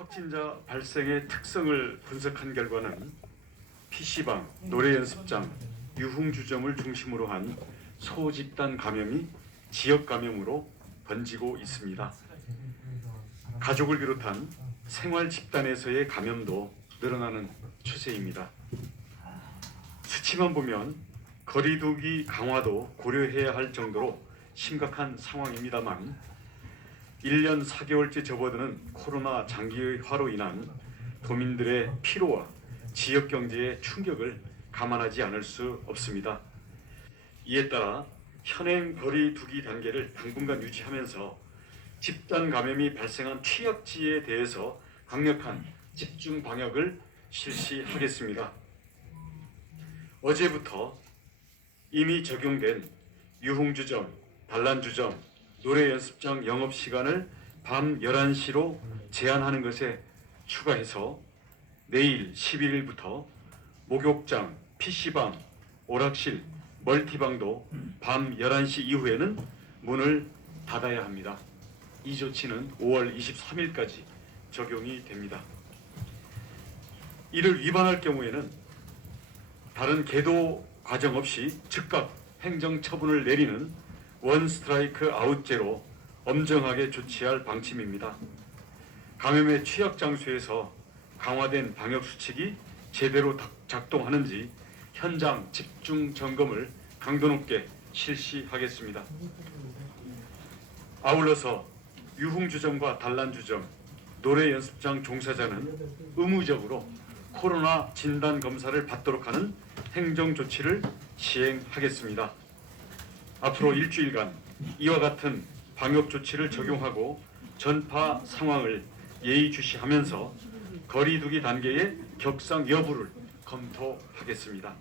확진자 발생의 특성을 분석한 결과는 PC방, 노래연습장, 유흥주점을 중심으로 한 소집단 감염이 지역 감염으로 번지고 있습니다. 가족을 비롯한 생활 집단에서의 감염도 늘어나는 추세입니다. 수치만 보면 거리두기 강화도 고려해야 할 정도로 심각한 상황입니다만 1년 4개월째 접어드는 코로나 장기화로 인한 도민들의 피로와 지역 경제의 충격을 감안하지 않을 수 없습니다. 이에 따라 현행 거리두기 단계를 당분간 유지하면서 집단 감염이 발생한 취약지에 대해서 강력한 집중 방역을 실시하겠습니다. 어제부터 이미 적용된 유흥주점, 단란주점, 노래연습장 영업시간을 밤 11시로 제한하는 것에 추가해서 내일 11일부터 목욕장, PC방, 오락실, 멀티방도 밤 11시 이후에는 문을 닫아야 합니다. 이 조치는 5월 23일까지 적용이 됩니다. 이를 위반할 경우에는 다른 계도 과정 없이 즉각 행정처분을 내리는 원 스트라이크 아웃제로 엄정하게 조치할 방침입니다. 감염의 취약 장소에서 강화된 방역 수칙이 제대로 작동하는지 현장 집중 점검을 강도 높게 실시하겠습니다. 아울러서 유흥주점과 단란주점, 노래연습장 종사자는 의무적으로 코로나 진단 검사를 받도록 하는 행정 조치를 시행하겠습니다. 앞으로 일주일간 이와 같은 방역 조치를 적용하고 전파 상황을 예의주시하면서 거리두기 단계의 격상 여부를 검토하겠습니다.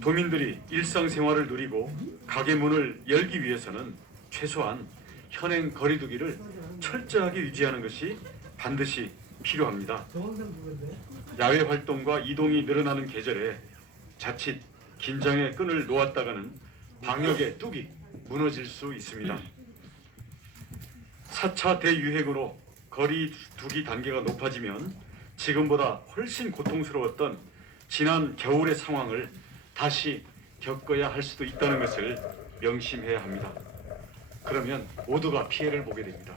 도민들이 일상생활을 누리고 가게 문을 열기 위해서는 최소한 현행 거리두기를 철저하게 유지하는 것이 반드시 필요합니다. 야외 활동과 이동이 늘어나는 계절에 자칫 긴장의 끈을 놓았다가는 방역의 뚝이 무너질 수 있습니다. 4차 대유행으로 거리두기 단계가 높아지면 지금보다 훨씬 고통스러웠던 지난 겨울의 상황을 다시 겪어야 할 수도 있다는 것을 명심해야 합니다. 그러면 모두가 피해를 보게 됩니다.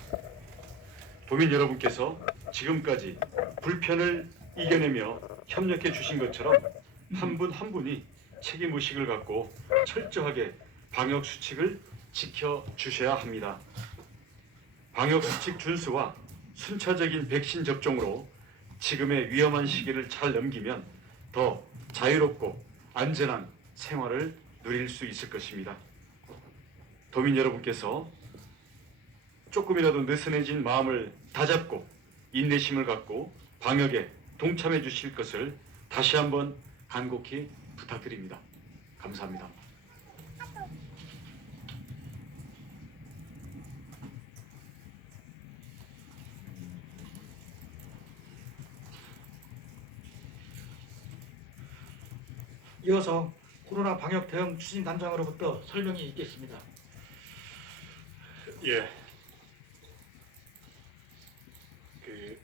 도민 여러분께서 지금까지 불편을 이겨내며 협력해 주신 것처럼 한 분 한 분이 책임의식을 갖고 철저하게 방역 수칙을 지켜주셔야 합니다. 방역 수칙 준수와 순차적인 백신 접종으로 지금의 위험한 시기를 잘 넘기면 더 자유롭고 안전한 생활을 누릴 수 있을 것입니다. 도민 여러분께서 조금이라도 느슨해진 마음을 다잡고 인내심을 갖고 방역에 동참해 주실 것을 다시 한번 간곡히 부탁드립니다. 감사합니다. 이어서 코로나 방역 대응 추진단장으로부터 설명이 있겠습니다. 예.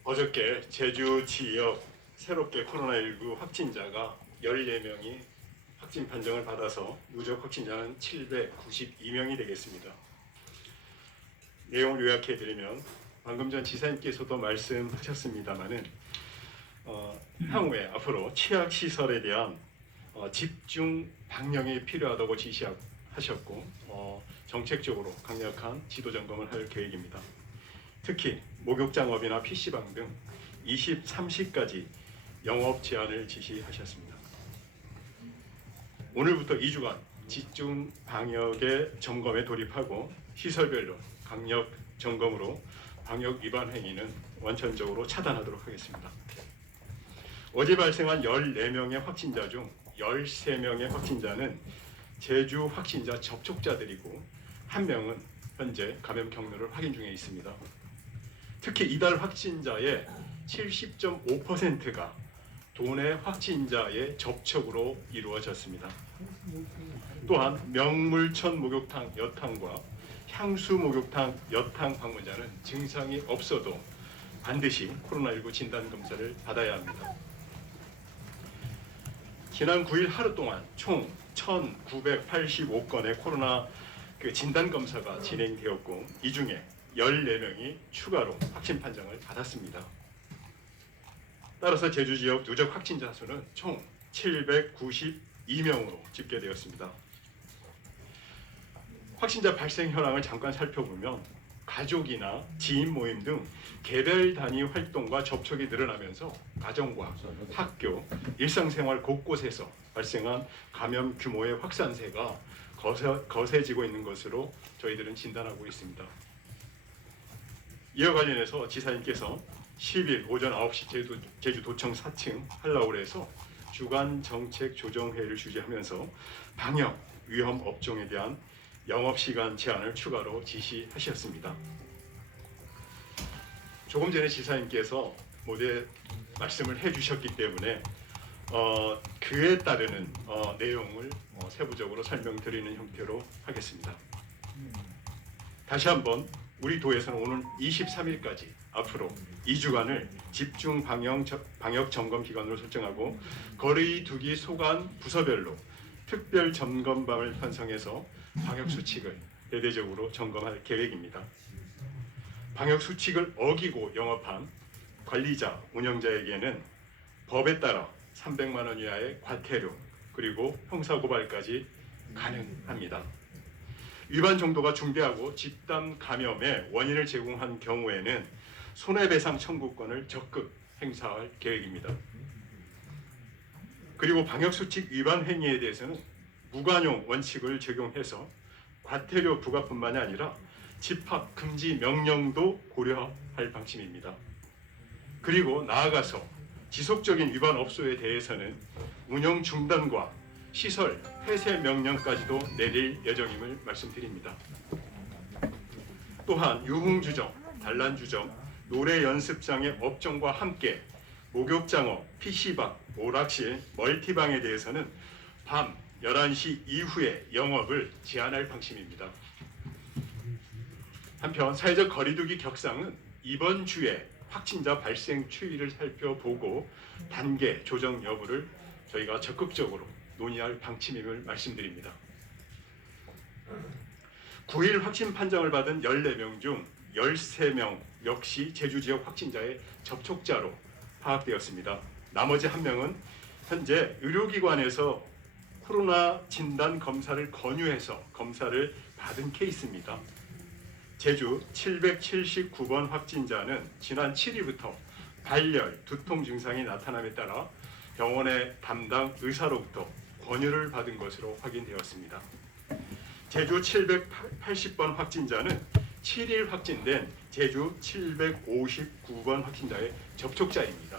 어저께 제주 지역 새롭게 코로나19 확진자가 14명이 확진 판정을 받아서 누적 확진자는 792명이 되겠습니다. 내용을 요약해드리면 방금 전 지사님께서도 말씀하셨습니다마는 향후에 앞으로 취약시설에 대한 집중 방역이 필요하다고 지시하셨고 정책적으로 강력한 지도 점검을 할 계획입니다. 특히 목욕장업이나 PC방 등 23시까지 영업 제한을 지시하셨습니다. 오늘부터 2주간 집중 방역의 점검에 돌입하고 시설별로 강력 점검으로 방역 위반 행위는 원천적으로 차단하도록 하겠습니다. 어제 발생한 14명의 확진자 중 13명의 확진자는 제주 확진자 접촉자들이고 1명은 현재 감염 경로를 확인 중에 있습니다. 특히 이달 확진자의 70.5%가 도내 확진자의 접촉으로 이루어졌습니다. 또한 명물천 목욕탕 여탕과 향수 목욕탕 여탕 방문자는 증상이 없어도 반드시 코로나19 진단 검사를 받아야 합니다. 지난 9일 하루 동안 총 1,985건의 코로나 진단 검사가 진행되었고 이 중에 14명이 추가로 확진 판정을 받았습니다. 따라서 제주 지역 누적 확진자 수는 총 792명으로 집계되었습니다. 확진자 발생 현황을 잠깐 살펴보면 가족이나 지인 모임 등 개별 단위 활동과 접촉이 늘어나면서 가정과 학교, 일상생활 곳곳에서 발생한 감염 규모의 확산세가 거세지고 있는 것으로 저희들은 진단하고 있습니다. 이와 관련해서 지사님께서 10일 오전 9시 제주도청 4층 한라홀에서 주간 정책 조정회의를 주재하면서 방역 위험 업종에 대한 영업시간 제한을 추가로 지시하셨습니다. 조금 전에 지사님께서 모두 말씀을 해주셨기 때문에 그에 따르는 내용을 세부적으로 설명드리는 형태로 하겠습니다. 다시 한번 우리 도에서는 오늘 23일까지 앞으로 2주간을 집중 방역 점검 기간으로 설정하고 거리두기 소관 부서별로 특별 점검반을 편성해서 방역 수칙을 대대적으로 점검할 계획입니다. 방역 수칙을 어기고 영업한 관리자, 운영자에게는 법에 따라 300만 원 이하의 과태료 그리고 형사고발까지 가능합니다. 위반 정도가 중대하고 집단 감염의 원인을 제공한 경우에는 손해배상 청구권을 적극 행사할 계획입니다. 그리고 방역수칙 위반 행위에 대해서는 무관용 원칙을 적용해서 과태료 부과뿐만이 아니라 집합 금지 명령도 고려할 방침입니다. 그리고 나아가서 지속적인 위반 업소에 대해서는 운영 중단과 시설 폐쇄 명령까지도 내릴 예정임을 말씀드립니다. 또한 유흥주점, 단란주점, 노래 연습장의 업종과 함께 목욕장업, PC방, 오락실, 멀티방에 대해서는 밤 11시 이후에 영업을 제한할 방침입니다. 한편 사회적 거리두기 격상은 이번 주에 확진자 발생 추이를 살펴보고 단계 조정 여부를 저희가 적극적으로 논의할 방침임을 말씀드립니다. 9일 확진 판정을 받은 14명 중 13명 역시 제주 지역 확진자의 접촉자로 파악되었습니다. 나머지 1명은 현재 의료기관에서 코로나 진단 검사를 권유해서 검사를 받은 케이스입니다. 제주 779번 확진자는 지난 7일부터 발열, 두통 증상이 나타남에 따라 병원의 담당 의사로부터 권유를 받은 것으로 확인되었습니다. 제주 780번 확진자는 7일 확진된 제주 759번 확진자의 접촉자입니다.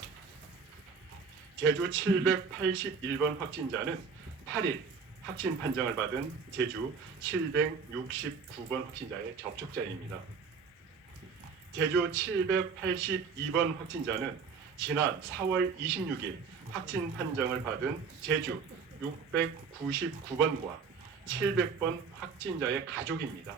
제주 781번 확진자는 8일 확진 판정을 받은 제주 769번 확진자의 접촉자입니다. 제주 782번 확진자는 지난 4월 26일 확진 판정을 받은 제주 699번과 700번 확진자의 가족입니다.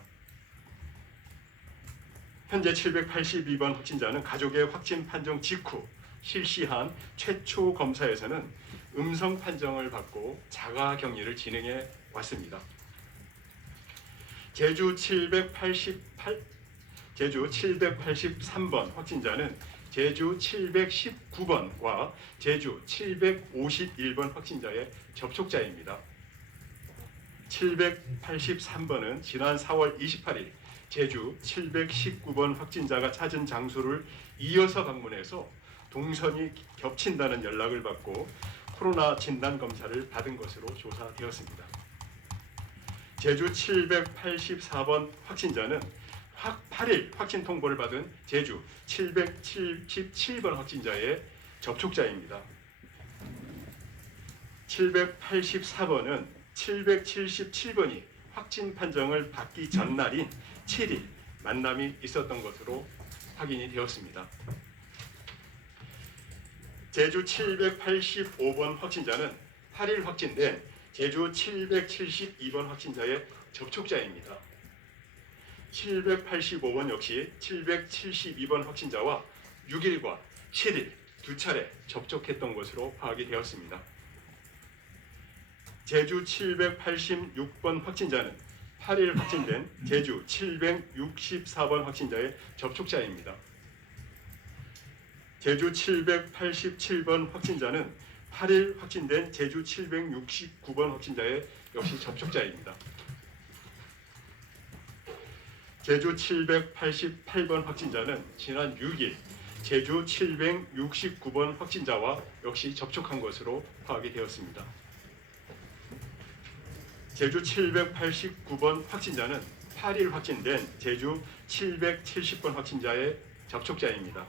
현재 782번 확진자는 가족의 확진 판정 직후 실시한 최초 검사에서는 음성 판정을 받고 자가 격리를 진행해 왔습니다. 제주 783번 확진자는 제주 719번과 제주 751번 확진자의 접촉자입니다. 783번은 지난 4월 28일 제주 719번 확진자가 찾은 장소를 이어서 방문해서 동선이 겹친다는 연락을 받고 코로나 진단 검사를 받은 것으로 조사되었습니다. 제주 784번 확진자는 8일 확진 통보를 받은 제주 777번 확진자의 접촉자입니다. 784번은 777번이 확진 판정을 받기 전날인 7일 만남이 있었던 것으로 확인이 되었습니다. 제주 785번 확진자는 8일 확진된 제주 772번 확진자의 접촉자입니다. 785번 역시 772번 확진자와 6일과 7일 두 차례 접촉했던 것으로 파악이 되었습니다. 제주 786번 확진자는 8일 확진된 제주 764번 확진자의 접촉자입니다. 제주 787번 확진자는 8일 확진된 제주 769번 확진자의 역시 접촉자입니다. 제주 788번 확진자는 지난 6일 제주 769번 확진자와 역시 접촉한 것으로 파악이 되었습니다. 제주 789번 확진자는 8일 확진된 제주 770번 확진자의 접촉자입니다.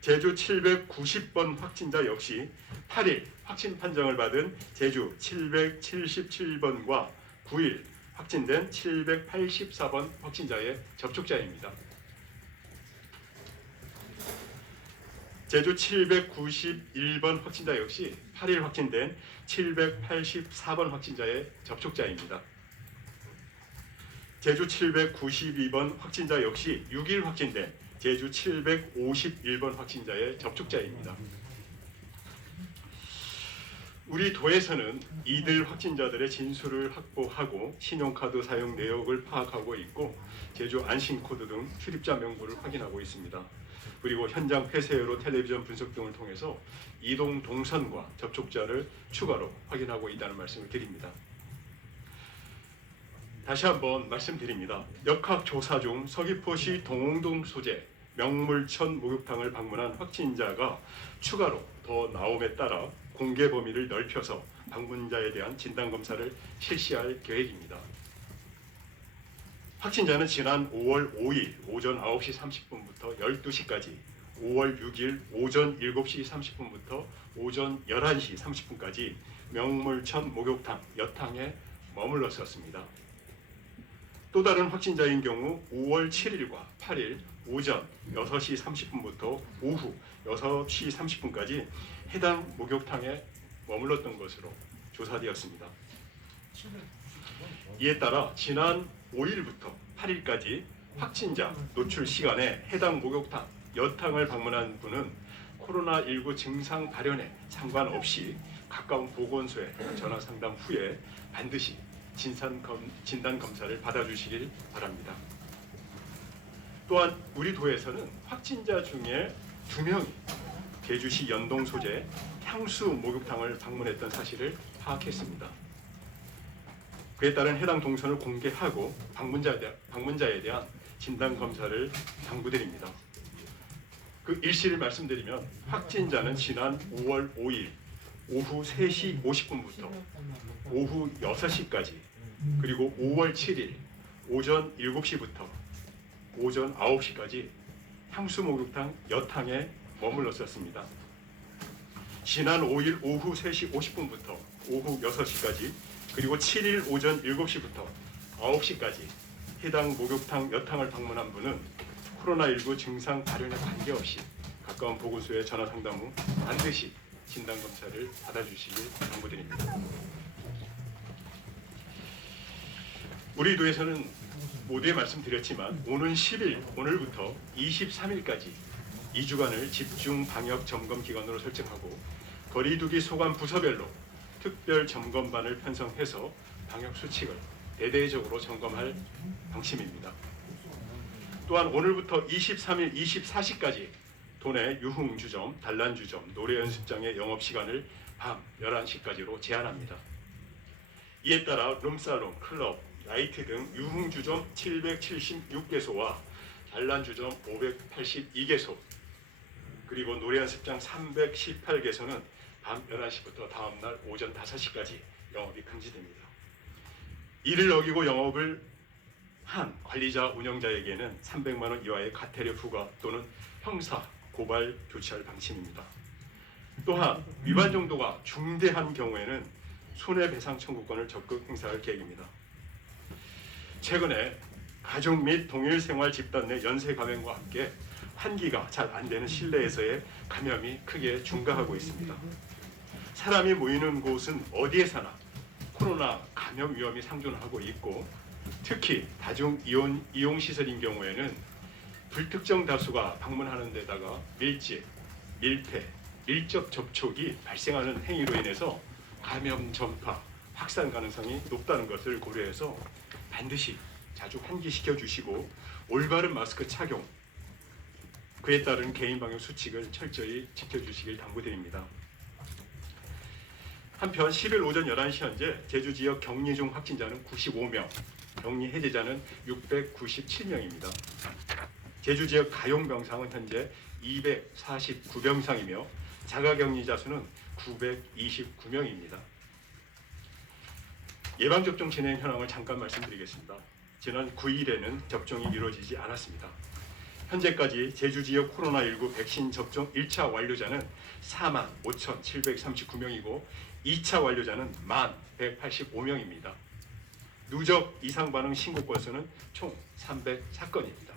제주 790번 확진자 역시 8일 확진 판정을 받은 제주 777번과 9일 확진된 784번 확진자의 접촉자입니다. 제주 791번 확진자 역시 8일 확진된 784번 확진자의 접촉자입니다. 제주 792번 확진자 역시 6일 확진된 제주 751번 확진자의 접촉자입니다. 우리 도에서는 이들 확진자들의 진술을 확보하고 신용카드 사용 내역을 파악하고 있고 제주 안심코드 등 출입자 명부를 확인하고 있습니다. 그리고 현장 폐쇄로 텔레비전 분석 등을 통해서 이동 동선과 접촉자를 추가로 확인하고 있다는 말씀을 드립니다. 다시 한번 말씀드립니다. 역학조사 중 서귀포시 동홍동 소재 명물천 목욕탕을 방문한 확진자가 추가로 더 나옴에 따라 공개 범위를 넓혀서 방문자에 대한 진단검사를 실시할 계획입니다. 확진자는 지난 5월 5일 오전 9시 30분부터 12시까지, 5월 6일 오전 7시 30분부터 오전 11시 30분까지 명물천 목욕탕 여탕에 머물렀었습니다. 또 다른 확진자인 경우 5월 7일과 8일 오전 6시 30분부터 오후 6시 30분까지 해당 목욕탕에 머물렀던 것으로 조사되었습니다. 이에 따라 지난 5일부터 8일까지 확진자 노출 시간에 해당 목욕탕 여탕을 방문한 분은 코로나19 증상 발현에 상관없이 가까운 보건소에 전화 상담 후에 반드시 진단검사를 받아주시길 바랍니다. 또한 우리 도에서는 확진자 중에 2명이 제주시 연동 소재 향수 목욕탕을 방문했던 사실을 파악했습니다. 그에 따른 해당 동선을 공개하고 방문자에 대한 진단검사를 당부드립니다. 그 일시를 말씀드리면 확진자는 지난 5월 5일 오후 3시 50분부터 오후 6시까지 그리고 5월 7일 오전 7시부터 오전 9시까지 향수 목욕탕 여탕에 머물렀었습니다. 지난 5일 오후 3시 50분부터 오후 6시까지 그리고 7일 오전 7시부터 9시까지 해당 목욕탕 여탕을 방문한 분은 코로나19 증상 발현에 관계없이 가까운 보건소에 전화 상담 후 반드시 진단검사를 받아주시길 당부드립니다. 우리 도에서는 모두에 말씀드렸지만 오는 10일 오늘부터 23일까지 2주간을 집중 방역 점검 기간으로 설정하고 거리두기 소관 부서별로 특별 점검반을 편성해서 방역 수칙을 대대적으로 점검할 방침입니다. 또한 오늘부터 23일 24시까지 도내 유흥주점, 단란주점, 노래연습장의 영업시간을 밤 11시까지로 제한합니다. 이에 따라 룸살롱, 클럽, 나이트 등 유흥주점 776개소와 단란주점 582개소 그리고 노래연습장 318개소는 밤 11시부터 다음날 오전 5시까지 영업이 금지됩니다. 이를 어기고 영업을 한 관리자 운영자에게는 300만 원 이하의 과태료 부과 또는 형사 고발 조치할 방침입니다. 또한 위반 정도가 중대한 경우에는 손해배상 청구권을 적극 행사할 계획입니다. 최근에 가족 및 동일 생활 집단 내 연쇄 감염과 함께 환기가 잘 안 되는 실내에서의 감염이 크게 증가하고 있습니다. 사람이 모이는 곳은 어디에서나 코로나 감염 위험이 상존하고 있고 특히 다중 이용시설인 경우에는 불특정 다수가 방문하는 데다가 밀집, 밀폐, 밀접 접촉이 발생하는 행위로 인해서 감염 전파, 확산 가능성이 높다는 것을 고려해서 반드시 자주 환기시켜 주시고 올바른 마스크 착용, 그에 따른 개인 방역 수칙을 철저히 지켜주시길 당부드립니다. 한편 10일 오전 11시 현재 제주 지역 격리 중 확진자는 95명, 격리 해제자는 697명입니다. 제주 지역 가용 병상은 현재 249병상이며 자가격리자 수는 929명입니다. 예방접종 진행 현황을 잠깐 말씀드리겠습니다. 지난 9일에는 접종이 이루어지지 않았습니다. 현재까지 제주 지역 코로나19 백신 접종 1차 완료자는 45,739명이고 2차 완료자는 10,185명입니다. 누적 이상 반응 신고 건수는 총 304건입니다.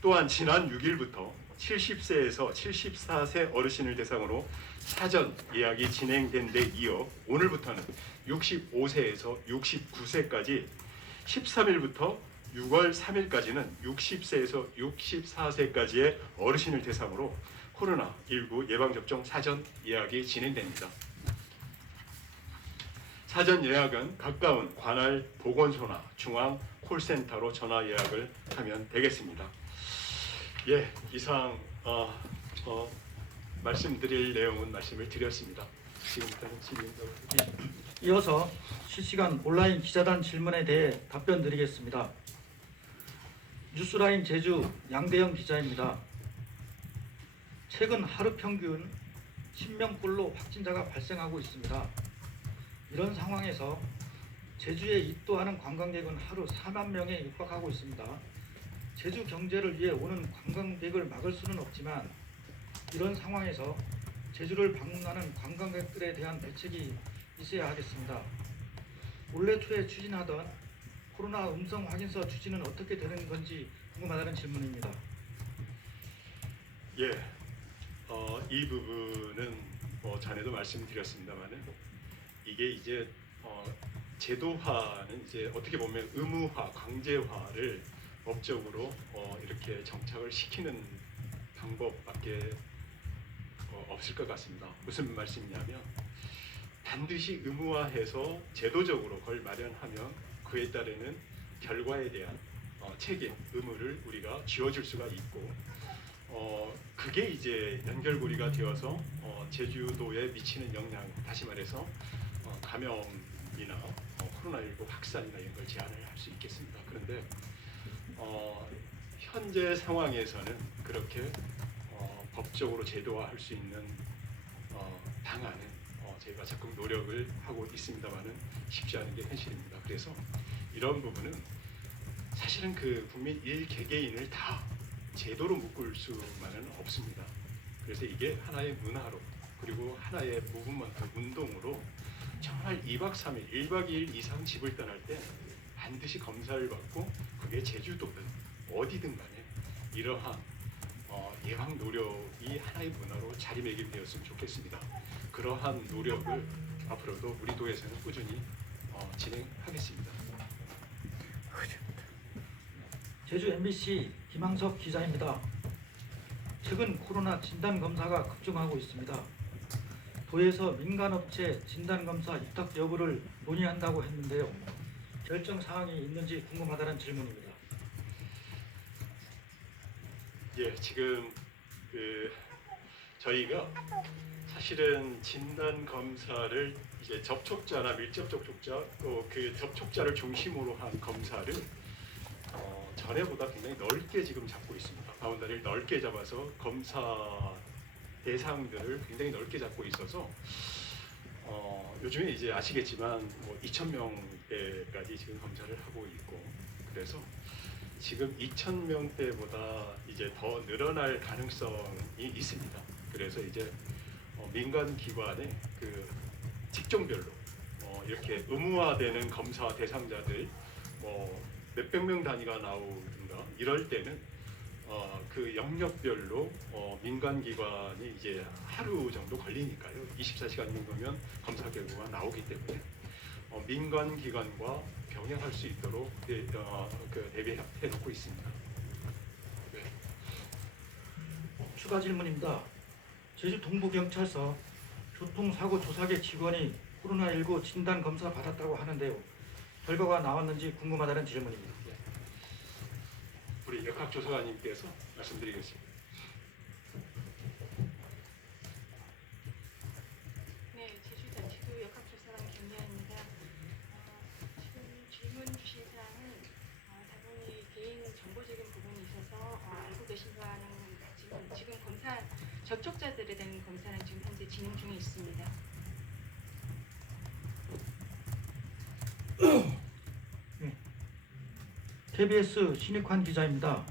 또한 지난 6일부터 70세에서 74세 어르신을 대상으로 사전 예약이 진행된 데 이어 오늘부터는 65세에서 69세까지 13일부터 6월 3일까지는 60세에서 64세까지의 어르신을 대상으로 코로나19 예방접종 사전 예약이 진행됩니다. 사전 예약은 가까운 관할 보건소나 중앙 콜센터로 전화 예약을 하면 되겠습니다. 예, 이상 말씀드릴 내용은 말씀을 드렸습니다. 지금부터는 질의응답을 이어서 실시간 온라인 기자단 질문에 대해 답변 드리겠습니다. 뉴스라인 제주 양대영 기자입니다. 최근 하루 평균 10명꼴로 확진자가 발생하고 있습니다. 이런 상황에서 제주에 입도하는 관광객은 하루 4만 명에 육박하고 있습니다. 제주 경제를 위해 오는 관광객을 막을 수는 없지만 이런 상황에서 제주를 방문하는 관광객들에 대한 대책이 있어야 하겠습니다. 올해 초에 추진하던 코로나 음성 확인서 추진은 어떻게 되는 건지 궁금하다는 질문입니다. 예, 이 부분은 전에도 말씀드렸습니다만은 이게 이제 제도화는 이제 어떻게 보면 의무화, 강제화를 법적으로 이렇게 정착을 시키는 방법밖에 없을 것 같습니다. 무슨 말씀이냐면 반드시 의무화해서 제도적으로 그걸 마련하면 그에 따르는 결과에 대한 책임, 의무를 우리가 지어줄 수가 있고 그게 이제 연결고리가 되어서 제주도에 미치는 영향, 다시 말해서 감염이나 코로나19 확산이나 이런 걸 제한을 할 수 있겠습니다. 그런데 현재 상황에서는 그렇게 법적으로 제도화할 수 있는 방안은 저희가 적극 노력을 하고 있습니다만은 쉽지 않은 게 현실입니다. 그래서 이런 부분은 사실은 그 국민 일개개인을 다 제도로 묶을 수만은 없습니다. 그래서 이게 하나의 문화로 그리고 하나의 무브먼트 운동으로 정말 2박 3일, 1박 2일 이상 집을 떠날 때 반드시 검사를 받고 그게 제주도든 어디든 간에 이러한 예방 노력이 하나의 문화로 자리매김되었으면 좋겠습니다. 그러한 노력을 앞으로도 우리 도에서는 꾸준히 진행하겠습니다. 제주 MBC 김항석 기자입니다. 최근 코로나 진단검사가 급증하고 있습니다. 도에서 민간업체 진단검사 입탁 여부를 논의한다고 했는데요. 결정 사항이 있는지 궁금하다는 질문입니다. 예, 지금 저희가 사실은 진단 검사를 이제 접촉자나 밀접 접촉자 또 그 접촉자를 중심으로 한 검사를 전에보다 굉장히 넓게 지금 잡고 있습니다. 바운더리를 넓게 잡아서 검사 대상들을 굉장히 넓게 잡고 있어서 요즘에 이제 아시겠지만 2,000명대까지 지금 검사를 하고 있고 그래서 지금 2,000명대보다 이제 더 늘어날 가능성이 있습니다. 그래서 이제 민간 기관의 그 직종별로 이렇게 의무화되는 검사 대상자들 몇백 명 단위가 나오든가 이럴 때는 그 영역별로 민간 기관이 이제 하루 정도 걸리니까요. 24시간 정도면 검사 결과가 나오기 때문에 민간 기관과 병행할 수 있도록 대비해 놓고 있습니다. 추가 질문입니다. 제주 동부경찰서 교통사고 조사계 직원이 코로나19 진단 검사 받았다고 하는데요. 결과가 나왔는지 궁금하다는 질문입니다. 우리 역학조사관님께서 말씀드리겠습니다. 네, 제주자치구 역학조사관 김미아입니다. 지금 질문 주신 사항은 다분히 개인 정보적인 부분이 있어서 알고 계신 바는 같지만 지금 검사 접촉자들에 대한 검사는 지금 현재 진행 중에 있습니다. KBS 신익환 기자입니다.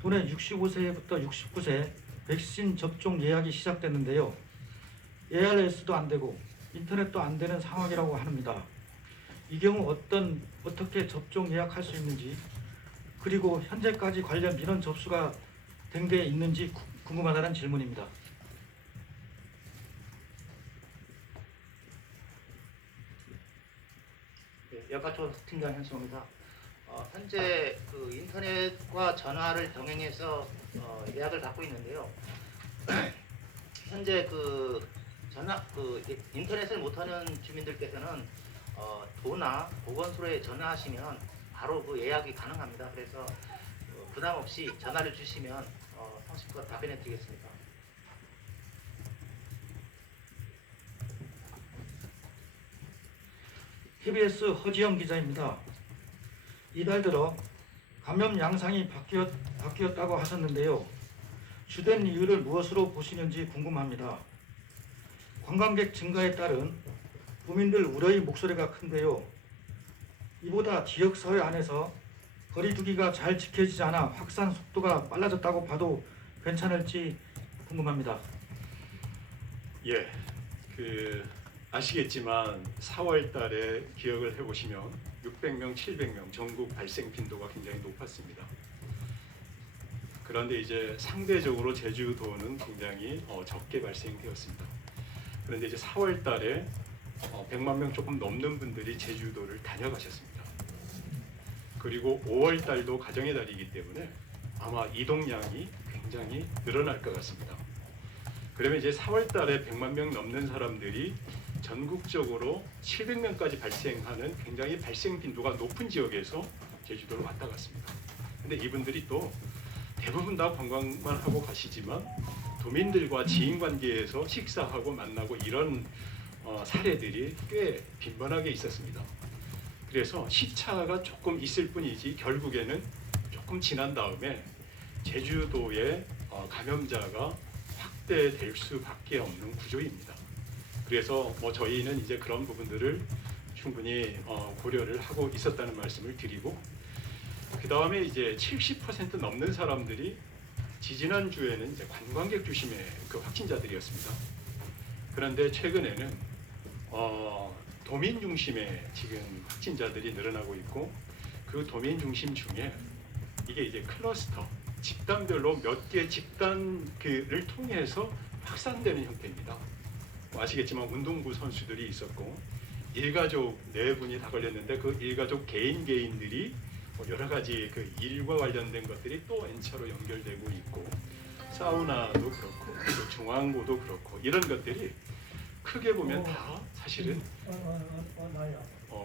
도내 65세부터 69세 백신 접종 예약이 시작됐는데요. ARS도 안 되고 인터넷도 안 되는 상황이라고 합니다. 이 경우 어떻게 접종 예약할 수 있는지, 그리고 현재까지 관련 민원 접수가 된 게 있는지 궁금하다는 질문입니다. 역학조사 팀장 현수입니다. 현재 그 인터넷과 전화를 병행해서 예약을 받고 있는데요. 현재 인터넷을 못하는 주민들께서는 도나 보건소에 전화하시면 바로 그 예약이 가능합니다. 그래서 부담 없이 전화를 주시면 성실껏 답변해 드리겠습니다. KBS 허지영 기자입니다. 이달 들어 감염 양상이 바뀌었다고 하셨는데요. 주된 이유를 무엇으로 보시는지 궁금합니다. 관광객 증가에 따른 국민들 우려의 목소리가 큰데요. 이보다 지역사회 안에서 거리두기가 잘 지켜지지 않아 확산 속도가 빨라졌다고 봐도 괜찮을지 궁금합니다. 예, 아시겠지만 4월 달에 기억을 해보시면 600명, 700명 전국 발생 빈도가 굉장히 높았습니다. 그런데 이제 상대적으로 제주도는 굉장히 적게 발생되었습니다. 그런데 이제 4월 달에 100만 명 조금 넘는 분들이 제주도를 다녀가셨습니다. 그리고 5월 달도 가정의 달이기 때문에 아마 이동량이 굉장히 늘어날 것 같습니다. 그러면 이제 4월 달에 100만 명 넘는 사람들이 전국적으로 700명까지 발생하는 굉장히 발생 빈도가 높은 지역에서 제주도를 왔다 갔습니다. 근데 이분들이 또 대부분 다 관광만 하고 가시지만 도민들과 지인 관계에서 식사하고 만나고 이런 사례들이 꽤 빈번하게 있었습니다. 그래서 시차가 조금 있을 뿐이지 결국에는 조금 지난 다음에 제주도의 감염자가 확대될 수밖에 없는 구조입니다. 그래서 저희는 이제 그런 부분들을 충분히 고려를 하고 있었다는 말씀을 드리고, 그 다음에 이제 70% 넘는 사람들이 지지난 주에는 이제 관광객 중심의 그 확진자들이었습니다. 그런데 최근에는 도민 중심의 지금 확진자들이 늘어나고 있고, 그 도민 중심 중에 이게 이제 클러스터, 집단별로 몇 개 집단을 통해서 확산되는 형태입니다. 아시겠지만 운동부 선수들이 있었고 일가족 4분이 다 걸렸는데 그 일가족 개인들이 여러 가지 그 일과 관련된 것들이 또 N차로 연결되고 있고, 사우나도 그렇고 또 중앙고도 그렇고 이런 것들이 크게 보면 다 사실은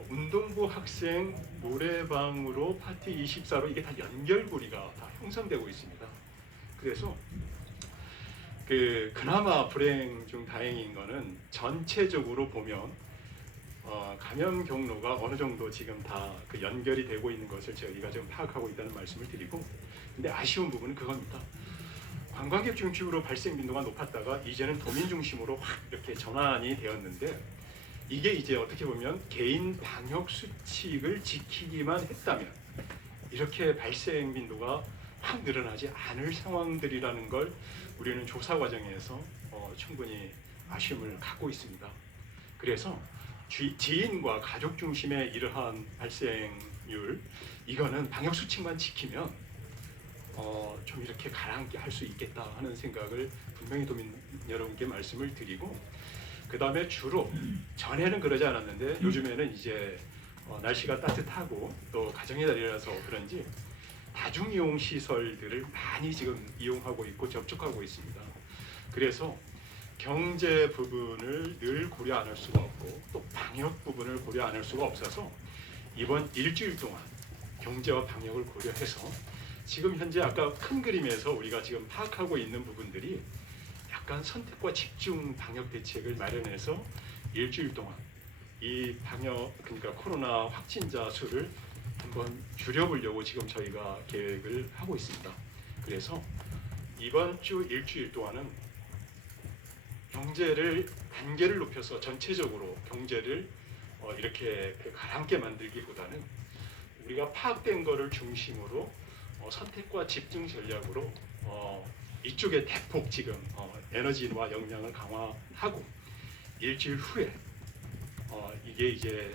운동부 학생 노래방으로 파티 24로 이게 다 연결고리가 다 형성되고 있습니다. 그래서 그나마 불행 중 다행인 거는 전체적으로 보면 감염 경로가 어느 정도 지금 다 그 연결이 되고 있는 것을 저희가 지금 파악하고 있다는 말씀을 드리고, 근데 아쉬운 부분은 그겁니다. 관광객 중심으로 발생 빈도가 높았다가 이제는 도민 중심으로 확 이렇게 전환이 되었는데, 이게 이제 어떻게 보면 개인 방역 수칙을 지키기만 했다면 이렇게 발생 빈도가 확 늘어나지 않을 상황들이라는 걸 우리는 조사 과정에서 충분히 아쉬움을 갖고 있습니다. 그래서 지인과 가족 중심의 이러한 발생률, 이거는 방역 수칙만 지키면 좀 이렇게 가라앉게 할 수 있겠다 하는 생각을 분명히 도민 여러분께 말씀을 드리고, 그 다음에 주로 전에는 그러지 않았는데 요즘에는 이제 날씨가 따뜻하고 또 가정의 달이라서 그런지 다중이용 시설들을 많이 지금 이용하고 있고 접촉하고 있습니다. 그래서 경제 부분을 늘 고려 안 할 수가 없고 또 방역 부분을 고려 안 할 수가 없어서 이번 일주일 동안 경제와 방역을 고려해서 지금 현재 아까 큰 그림에서 우리가 지금 파악하고 있는 부분들이 약간 선택과 집중 방역 대책을 마련해서 일주일 동안 이 방역 그러니까 코로나 확진자 수를 한번 줄여보려고 지금 저희가 계획을 하고 있습니다. 그래서 이번 주 일주일 동안은 경제를 단계를 높여서 전체적으로 경제를 이렇게 가라앉게 만들기보다는 우리가 파악된 거를 중심으로 선택과 집중 전략으로 이쪽에 대폭 지금 에너지와 역량을 강화하고 일주일 후에 이게 이제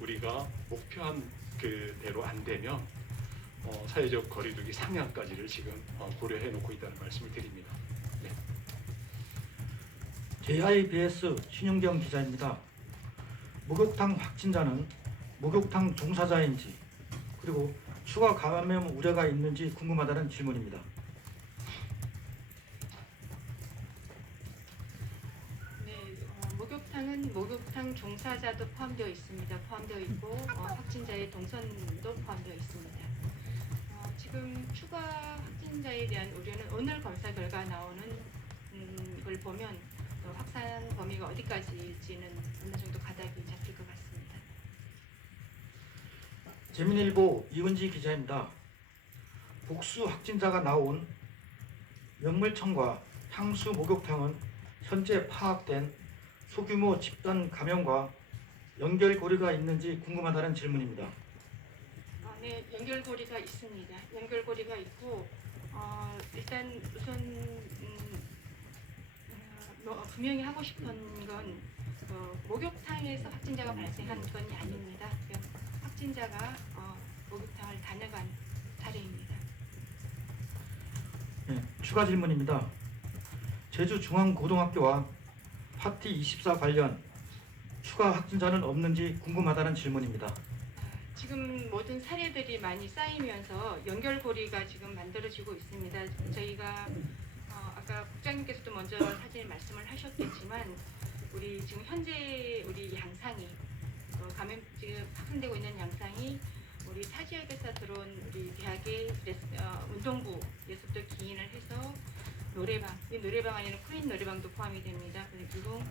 우리가 목표한 그대로 안 되면 사회적 거리두기 상향까지를 지금 고려해 놓고 있다는 말씀을 드립니다. 네. JIBS 신윤경 기자입니다. 목욕탕 확진자는 목욕탕 종사자인지 그리고 추가 감염 우려가 있는지 궁금하다는 질문입니다. 네, 목욕탕은 목욕탕 종사자도 포함되어 있습니다. 포함되어 있고 확진자의 동선도 포함되어 있습니다. 지금 추가 확진자에 대한 우려는 오늘 검사 결과 나오는 걸 보면 확산 범위가 어디까지일지는 어느 정도 가닥이 잡힐 것 같습니다. 재민일보 이은지 기자입니다. 복수 확진자가 나온 명물청과 향수 목욕탕은 현재 파악된 소규모 집단 감염과 연결고리가 있는지 궁금하다는 질문입니다. 네, 연결고리가 있습니다. 연결고리가 있고 일단 우선 분명히 하고 싶은 건 목욕탕에서 확진자가 발생한 건 아닙니다. 확진자가 목욕탕을 다녀간 사례입니다. 네, 추가 질문입니다. 제주중앙고등학교와 파티24 관련 추가 확진자는 없는지 궁금하다는 질문입니다. 지금 모든 사례들이 많이 쌓이면서 연결고리가 지금 만들어지고 있습니다. 저희가 아까 국장님께서도 먼저 사전에 말씀을 하셨겠지만 우리 지금 현재 우리 양상이 감염 지금 확산되고 있는 양상이 우리 타 지역에서 들어온 우리 대학의 운동부에서부터 기인을 해서 노래방, 이 노래방 안에는 코인 노래방도 포함이 됩니다. 그리고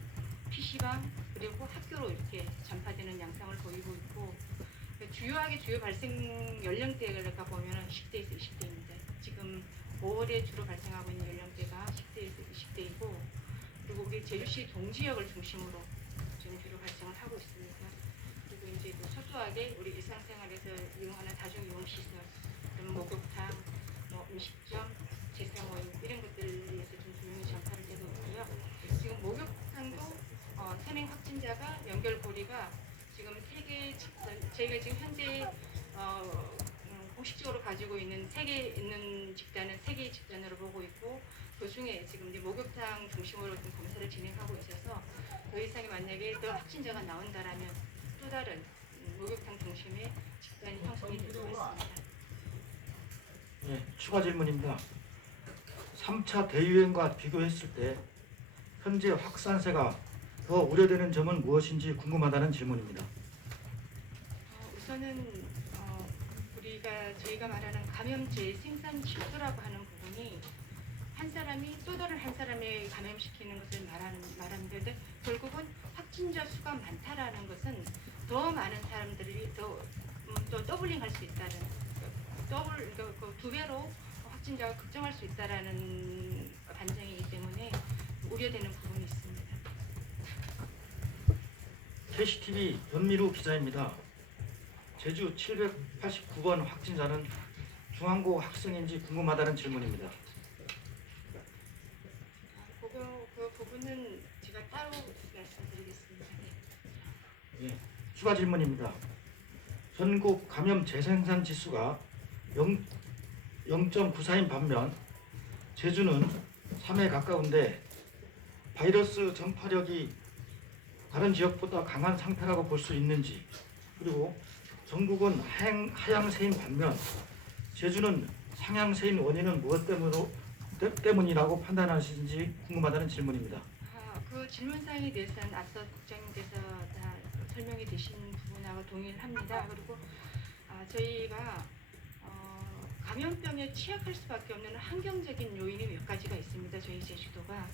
PC방 그리고 학교로 이렇게 전파되는 양상을 보이고 있고 주요 발생 연령대가 보면은 10대에서 20대입니다. 지금 5월에 주로 발생하고 있는 연령대가 10대에서 20대이고 그리고 우리 제주시 동지역을 중심으로 지금 주로 발생을 하고 있습니다. 그리고 이제 또 소소하게 우리 일상생활에서 이용하는 다중이용시설, 목욕탕, 음식점, 제사 모임 이런 것들에서 좀 조용히 전파를 되고 있고요. 지금 목욕탕도 선행 확진자가 연결고리가 지금 3개 집단, 저희가 지금 현재 공식적으로 가지고 있는 3개 있는 집단은 3개의 집단으로 보고 있고 그 중에 지금 이제 목욕탕 중심으로 좀 검사를 진행하고 있어서 더 이상에 만약에 더 확진자가 나온다라면 또 다른 목욕탕 중심의 집단이 형성이 될 수 있습니다. 네, 추가 질문입니다. 3차 대유행과 비교했을 때 현재 확산세가 더 우려되는 점은 무엇인지 궁금하다는 질문입니다. 우선은 저희가 말하는 감염제 생산 실수라고 하는 부분이 한 사람이 또 다른 한 사람을 감염시키는 것을 말하는데 결국은 확진자 수가 많다라는 것은 더 많은 사람들이 또 더블링할 수 있다는 두 배로 확진자가 급증할 수 있다라는 반증이기 때문에 우려되는 부분이 있습니다. KCTV 변미루 기자입니다. 제주 789번 확진자는 중앙고 학생인지 궁금하다는 질문입니다. 그 부분은 제가 따로 말씀드리겠습니다. 예, 추가 질문입니다. 전국 감염 재생산 지수가 0.94인 반면 제주는 3에 가까운데 바이러스 전파력이 다른 지역보다 강한 상태라고 볼 수 있는지, 그리고 전국은 하향세인 반면 제주는 상향세인 원인은 무엇 때문이라고 판단하시는지 궁금하다는 질문입니다. 그 질문사항에 대해서는 앞서 국장님께서 다 설명이 되신 부분하고 동의를 합니다. 그리고 저희가 감염병에 취약할 수밖에 없는 환경적인 요인이 몇 가지가 있습니다. 저희 제주도가.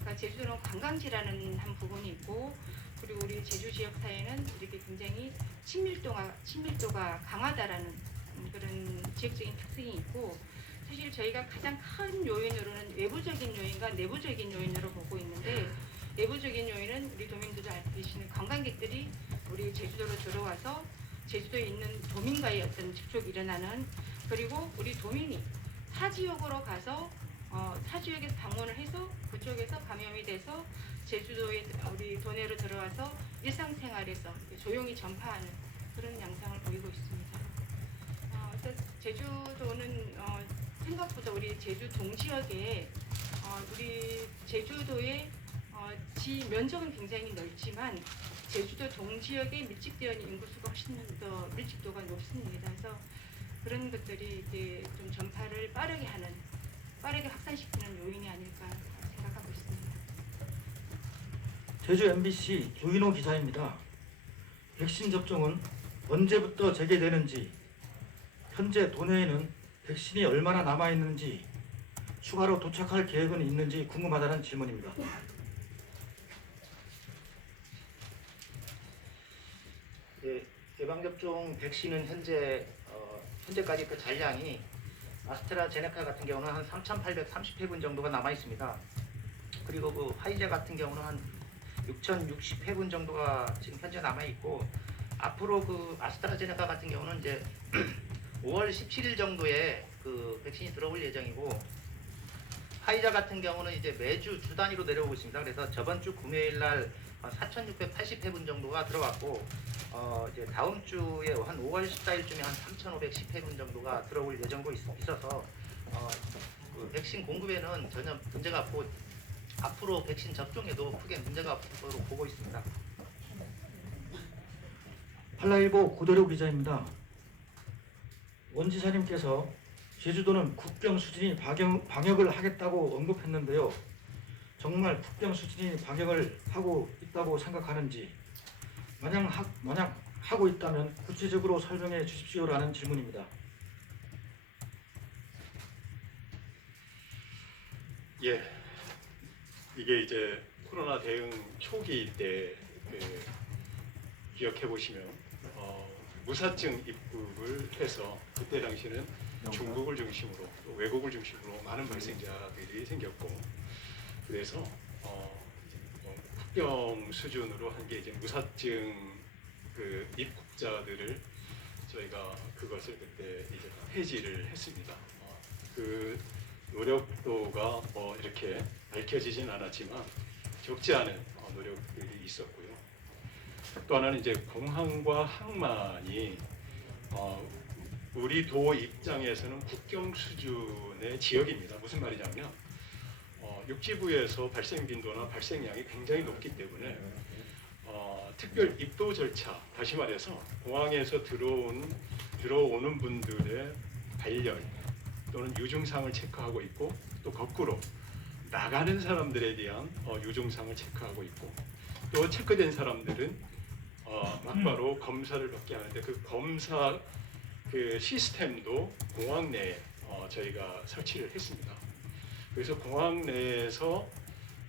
그러니까 제주도는 관광지라는 한 부분이 있고, 그리고 우리 제주 지역 사회는 이렇게 굉장히 친밀도가 강하다라는 그런 지역적인 특성이 있고, 사실 저희가 가장 큰 요인으로는 외부적인 요인과 내부적인 요인으로 보고 있는데, 내부적인 요인은 우리 도민들도 알고 계시는 관광객들이 우리 제주도로 들어와서 제주도에 있는 도민과의 어떤 접촉이 일어나는, 그리고 우리 도민이 타 지역으로 가서 타 지역에서 방문을 해서 그쪽에서 감염이 돼서 제주도에 우리 도내로 들어와서 일상생활에서 조용히 전파하는 그런 양상을 보이고 있습니다. 그래서 제주도는 생각보다 우리 제주 동지역에 우리 제주도의 면적은 굉장히 넓지만 제주도 동지역에 밀집되어 있는 인구수가 훨씬 더 밀집도가 높습니다. 그래서 그런 것들이 이제 좀 전파를 빠르게 확산시키는 요인이 아닐까 생각하고 있습니다. 제주 MBC 유인호 기자입니다. 백신 접종은 언제부터 재개되는지, 현재 도내에는 백신이 얼마나 남아있는지, 추가로 도착할 계획은 있는지 궁금하다는 질문입니다. 예, 예방접종 백신은 현재까지 그 잔량이 아스트라제네카 같은 경우는 한 3,830회분 정도가 남아 있습니다. 그리고 그 화이자 같은 경우는 한 6,060회분 정도가 지금 현재 남아 있고, 앞으로 그 아스트라제네카 같은 경우는 이제 5월 17일 정도에 그 백신이 들어올 예정이고, 화이자 같은 경우는 이제 매주 주 단위로 내려오고 있습니다. 그래서 저번 주 금요일 날 4,680회분 정도가 들어왔고, 이제 다음 주에 한 5월 14일쯤에 한 3,510회분 정도가 들어올 예정도 있어서 그 백신 공급에는 전혀 문제가 없고, 앞으로 백신 접종에도 크게 문제가 없을 거로 보고 있습니다. 한라일보 고대로 기자입니다. 원 지사님께서 제주도는 국경 수준이 방역을 하겠다고 언급했는데요. 정말 국경 수준이 방역을 하고 있다고 생각하는지, 만약 하고 있다면 구체적으로 설명해 주십시오라는 질문입니다. 예, 이게 이제 코로나 대응 초기 때 기억해 보시면 무사증 입국을 해서 그때 당시는 중국을 중심으로 또 외국을 중심으로 많은 발생자들이 생겼고, 그래서 국경 수준으로 한 게 이제 무사증 그 입국자들을 저희가 그것을 그때 이제 폐지를 했습니다. 그 노력도가 이렇게 밝혀지진 않았지만 적지 않은 노력들이 있었고요. 또 하나는 이제 공항과 항만이 우리 도 입장에서는 국경 수준의 지역입니다. 무슨 말이냐면 육지부에서 발생 빈도나 발생량이 굉장히 높기 때문에 특별 입도 절차, 다시 말해서 공항에서 들어오는 분들의 발열 또는 유증상을 체크하고 있고, 또 거꾸로 나가는 사람들에 대한 유증상을 체크하고 있고, 또 체크된 사람들은 막바로 검사를 받게 하는데, 그 검사 그 시스템도 공항 내에 저희가 설치를 했습니다. 그래서 공항 내에서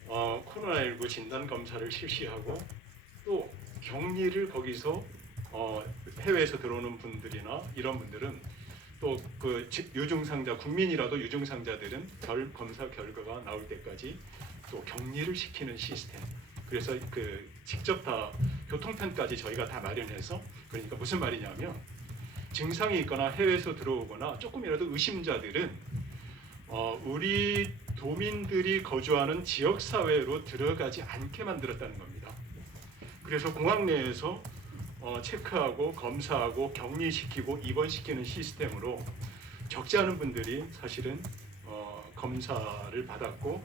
코로나19 진단 검사를 실시하고, 또 격리를 거기서 해외에서 들어오는 분들이나 이런 분들은 또 그 유증상자, 국민이라도 유증상자들은 검사 결과가 나올 때까지 또 격리를 시키는 시스템. 그래서 그 직접 다 교통편까지 저희가 다 마련해서, 그러니까 무슨 말이냐면 증상이 있거나 해외에서 들어오거나 조금이라도 의심자들은 우리 도민들이 거주하는 지역 사회로 들어가지 않게 만들었다는 겁니다. 그래서 공항 내에서 체크하고 검사하고 격리시키고 입원시키는 시스템으로 적지 않은 분들이 사실은 검사를 받았고,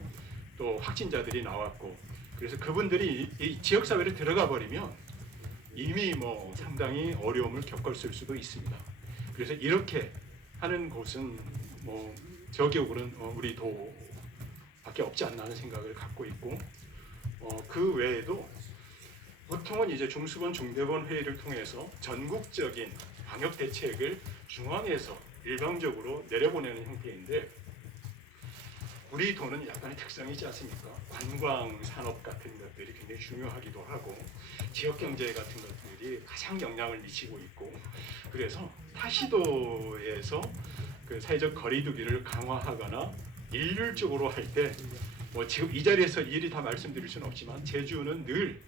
또 확진자들이 나왔고, 그래서 그분들이 이 지역 사회로 들어가 버리면 이미 상당히 어려움을 겪었을 수도 있습니다. 그래서 이렇게 하는 곳은 뭐 저 기억으로는 우리 도밖에 없지 않나 하는 생각을 갖고 있고 그 외에도 보통은 이제 중수본 중대본 회의를 통해서 전국적인 방역 대책을 중앙에서 일방적으로 내려보내는 형태인데 우리 도는 약간의 특성이지 않습니까? 관광 산업 같은 것들이 굉장히 중요하기도 하고 지역 경제 같은 것들이 가장 영향을 미치고 있고 그래서 타시도에서 그 사회적 거리두기를 강화하거나 일률적으로 할 때 뭐 지금 이 자리에서 일일이 다 말씀드릴 수는 없지만 제주는 늘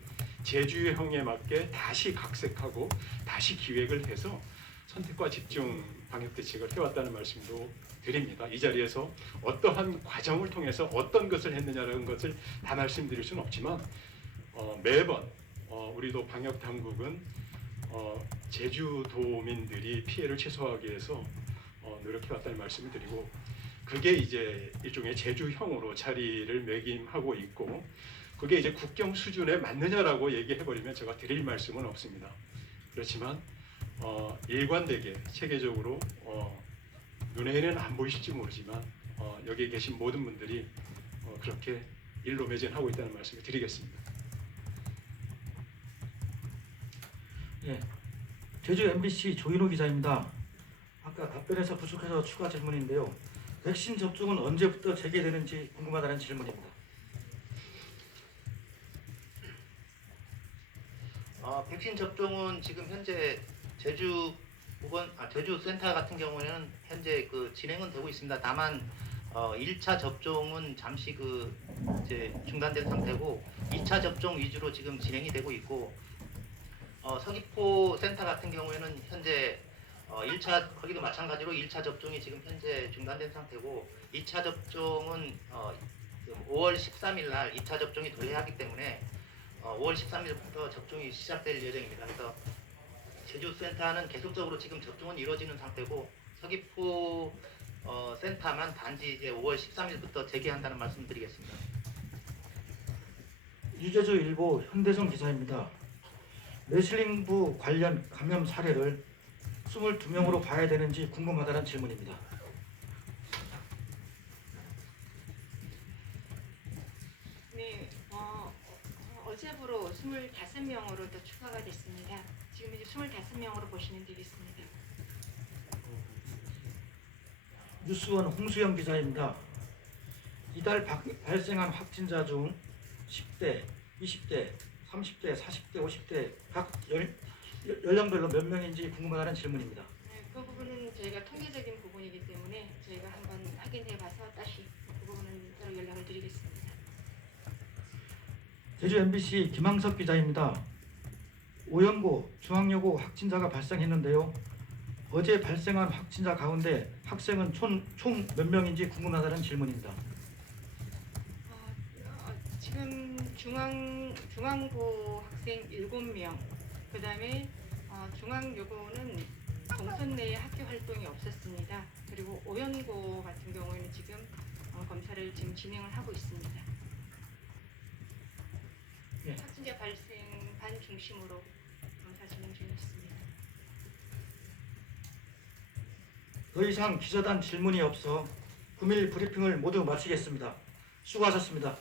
제주형에 맞게 다시 각색하고 다시 기획을 해서 선택과 집중 방역 대책을 해왔다는 말씀도 드립니다. 이 자리에서 어떠한 과정을 통해서 어떤 것을 했느냐라는 것을 다 말씀드릴 수는 없지만 매번 우리도 방역 당국은 제주도민들이 피해를 최소화하기 위해서 노력해왔다는 말씀을 드리고 그게 이제 일종의 제주형으로 자리를 매김하고 있고 그게 이제 국경 수준에 맞느냐라고 얘기해버리면 제가 드릴 말씀은 없습니다. 그렇지만 일관되게 체계적으로 눈에는 안 보이실지 모르지만 여기 계신 모든 분들이 그렇게 일로 매진하고 있다는 말씀을 드리겠습니다. 예, 제주 MBC 조인호 기자입니다. 아까 답변에서 부족해서 추가 질문인데요. 백신 접종은 언제부터 재개되는지 궁금하다는 질문입니다. 백신 접종은 지금 현재 제주 센터 같은 경우에는 현재 그 진행은 되고 있습니다. 다만 1차 접종은 잠시 이제 중단된 상태고 2차 접종 위주로 지금 진행이 되고 있고 서귀포 센터 같은 경우에는 현재 1차 거기도 마찬가지로 1차 접종이 지금 현재 중단된 상태고 2차 접종은 5월 13일 날 2차 접종이 도래하기 때문에 5월 13일부터 접종이 시작될 예정입니다. 그래서 제주센터는 계속적으로 지금 접종은 이루어지는 상태고 서귀포 센터만 단지 이제 5월 13일부터 재개한다는 말씀드리겠습니다. 유재주 일보 현대성 기자입니다. 레슬링부 관련 감염 사례를 22명으로 봐야 되는지 궁금하다는 질문입니다. 네, 어제부로 25명으로 더 추가가 됐습니다. 지금 이제 25명으로 보시면 되겠습니다. 뉴스원 홍수영 기자입니다. 이달 발생한 확진자 중 10대, 20대, 30대, 40대, 50대 각 연령별로 몇 명인지 궁금하다는 질문입니다. 네, 그 부분은 저희가 통계적인 부분이기 때문에 저희가 한번 확인해봐서 다시 그 부분은 따로 연락을 드리겠습니다. 제주 MBC 김항석 기자입니다. 오연고 중앙여고 확진자가 발생했는데요. 어제 발생한 확진자 가운데 학생은 총 몇 명인지 궁금하다는 질문입니다. 지금 중앙고 학생 7명, 그 다음에 중앙여고는 동선 내에 학교 활동이 없었습니다. 그리고 오연고 같은 경우에는 지금 검사를 지금 진행을 하고 있습니다. 네. 확진자 발생 반 중심으로 검사 진행 중에 있습니다. 더 이상 기자단 질문이 없어 9일 브리핑을 모두 마치겠습니다. 수고하셨습니다.